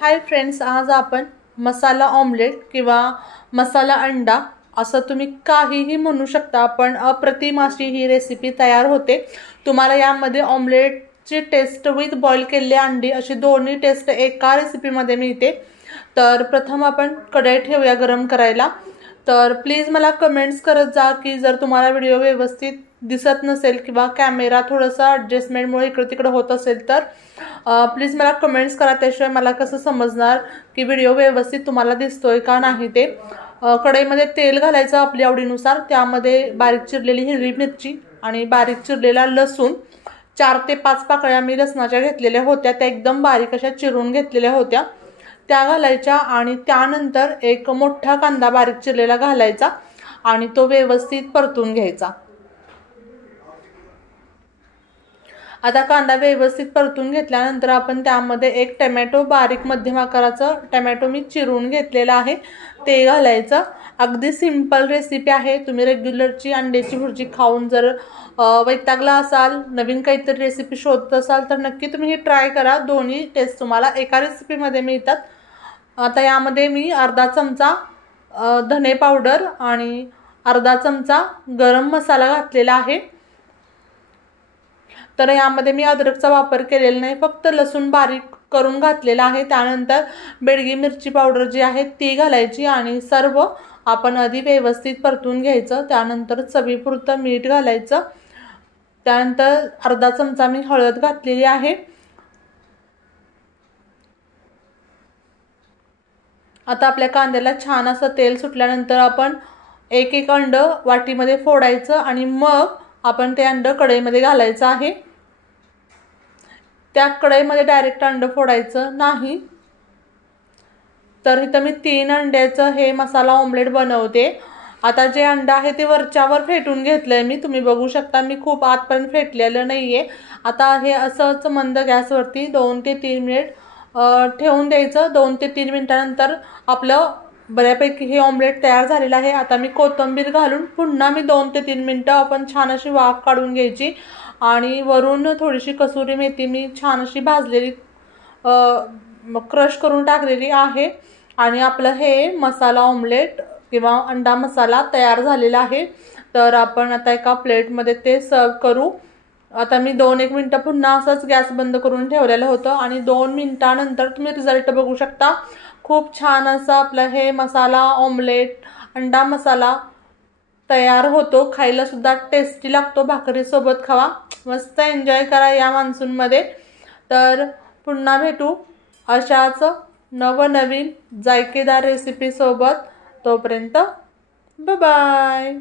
Hi friends, आज आपण मसाला omelette किंवा मसाला अंडा असं तुम्ही काहीही म्हणू शकता, पण अप्रतिम अशी ही रेसिपी तयार होते। तुम्हाला यामध्ये ऑमलेटची टेस्ट विथ बॉईल केलेले अंडी अशी दोन्ही टेस्ट एका रेसिपीमध्ये मिळते। तर प्रथम आपण कढई ठेवूया गरम करायला। तर प्लीज मला कमेंट्स करत जा की जर तुम्हाला व्हिडिओ व्यवस्थित दिसत नसेल किंवा कॅमेरा थोडासा ॲडजस्टमेंटमुळे इकडे तिकडे होत असेल तर प्लीज मला कमेंट्स करा, त्याशिवाय मला कसं समजणार की व्हिडिओ व्यवस्थित तुम्हाला दिसतोय का नाही ते। कढईमध्ये तेल घालायचं आपल्या आवडीनुसार। त्यामध्ये बारीक चिरलेली हिरवी मिरची आणि बारीक चिरलेला लसूण, 4 ते 5 पाकळ्या मी लसणाच्या घेतलेल्या होत्या, त्या एकदम बारीक अशा चिरून घेतलेल्या होत्या, त्या घालायच्या। आणि त्यानंतर एक मोठा कांदा बारीक चिरलेला घालायचा आणि तो व्यवस्थित परतून घ्यायचा। आता कांदा व्यवस्थित परतून घेतल्यानंतर आपण त्यामध्ये एक टोमॅटो बारीक मध्यम आकाराचा टोमॅटो मी चिरून घेतलेला आहे ते घालायचं। अगदी सिंपल रेसिपी आहे। तुम्ही रेग्युलरची अंड्याची भुर्जी खाऊन जर वैतागला असाल, नवीन काहीतरी रेसिपी शोधत असाल तर नक्की तुम्ही हे ट्राय करा। दोन्ही टेस्ट तुम्हाला एका रेसिपीमध्ये मिळतात। आता यामध्ये मी अर्धा चमचा धने पावडर आणि अर्धा चमचा गरम मसाला घातलेला आहे। तर यामध्ये मी अद्रकचा वापर केलेला नाही, फक्त लसूण बारीक करून घातलेला आहे। त्यानंतर बेडगी मिरची पावडर जी आहे ती घालायची आणि सर्व आपण आधी व्यवस्थित परतून घ्यायचं। त्यानंतर चवीपुरतं मीठ घालायचं। त्यानंतर अर्धा चमचा मी हळद घातलेली आहे। आता आपल्या कांद्याला छान असं तेल सुटल्यानंतर आपण एक एक अंड वाटीमध्ये फोडायचं आणि मग आपण ते अंड कढईमध्ये घालायचं आहे। त्या कढईमध्ये डायरेक्ट अंड फोडायचं नाही। तर इथं मी 3 अंड्याचं हे मसाला ऑमलेट बनवते। आता जे अंड आहे ते वरच्यावर फेटून घेतलंय मी, तुम्ही बघू शकता, मी खूप आतपर्यंत फेटलेलं नाहीये। आता हे असंच मंद गॅसवरती 2 ते 3 मिनिट ठेवून द्यायचं। 2 ते 3 मिनिटानंतर आपलं बऱ्यापैकी हे ऑमलेट तयार झालेलं आहे। आता मी कोथिंबीर घालून पुन्हा मी 2 ते 3 मिनिटं आपण छान अशी वाफ काढून घ्यायची आणि वरून थोडीशी कसुरी मेथी मी छान अशी भाजलेली क्रश करून टाकलेली आहे। आणि आपलं हे मसाला ऑमलेट किंवा अंडा मसाला तयार झालेला आहे। तर आपण आता एका प्लेटमध्ये ते सर्व करू। आता मी 2-1 मिनिटं पुन्हा असंच गॅस बंद करून ठेवलेलं होतं आणि 2 मिनिटानंतर तुम्ही रिझल्ट बघू शकता। खूप छान असं आपलं हे मसाला ऑमलेट अंडा मसाला तयार होतो। खायला सुद्धा टेस्टी लागतो, भाकरीसोबत खावा, मस्त एन्जॉय करा या मान्सूनमध्ये। तर पुन्हा भेटू अशाच नवनवीन जायकेदार रेसिपी सोबत। तोपर्यंत बाय बाय।